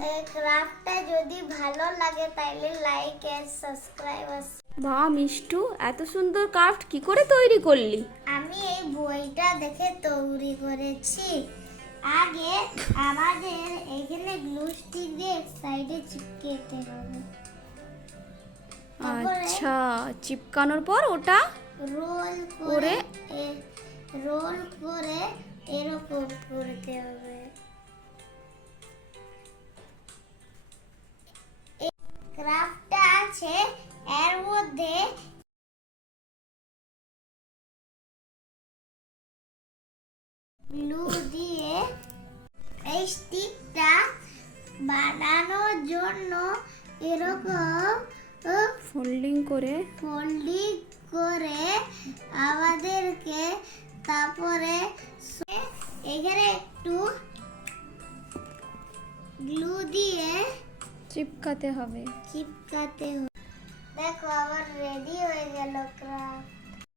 ক্রাফটটা যদি ভালো লাগে তাহলে লাইক এন্ড সাবস্ক্রাইব। বাহ মিষ্টু, এত সুন্দর ক্রাফট কি করে তৈরি করলি? আমি এই বইটা দেখে তৈরি করেছি। আগে আমাদের এখানে গ্লু স্টিক দিয়ে সাইডে চিপকেতে হবে। আচ্ছা, চিপকানোর পর ওটা রোল করে এরকম করতে হবে। ক্রাফটটা আছে, এর মধ্যে গ্লু দিয়ে এই স্টিকটা বানানোর জন্য এরকম ফোল্ডিং করে আমাদেরকে তারপরে এখানে একটু গ্লু দিয়ে চিপকাতে হবে। দেখো আবার রেডি হয়ে গেল ক্রাফট।